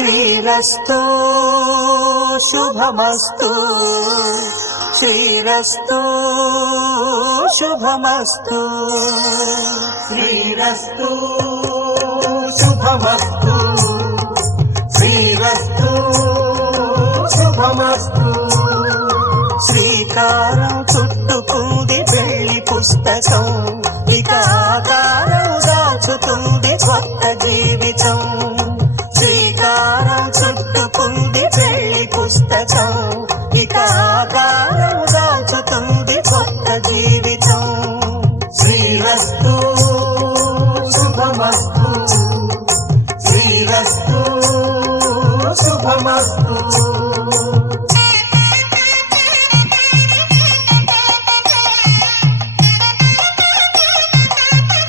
శ్రీరస్తు శుభమస్తు శ్రీరస్తు శుభమస్తు శ్రీరస్తు శుభమస్తు శ్రీరస్తు శుభమస్తు శ్రీకారం చుట్టుకుంది పెళ్లి పుస్తకం ఇక ఆకారం దాచుతుంది కొత్త జీవితం శ్రీకారం చుట్టుకుంది పెళ్లి పుస్తకం ఇక ఆకారం దాచుతుంది కొత్త జీవితం శ్రీరస్తు శుభమస్తు శ్రీరస్తు శుభమస్తు